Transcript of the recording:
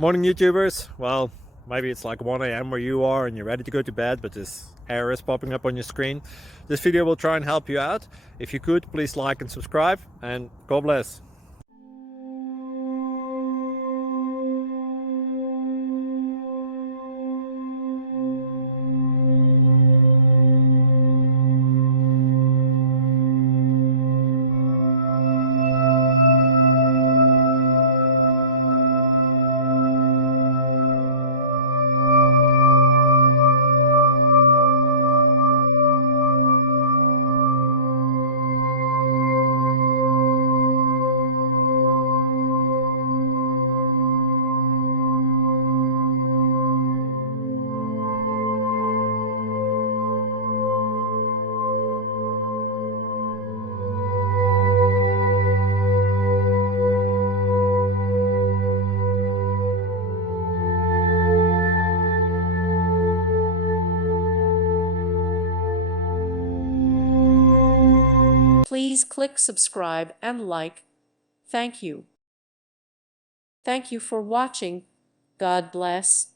Morning YouTubers. Well, maybe it's like 1 a.m. where you are and you're ready to go to bed, but this error is popping up on your screen. This video will try and help you out. If you could, please like and subscribe, and God bless. Please click subscribe and like. Thank you. Thank you for watching. God bless.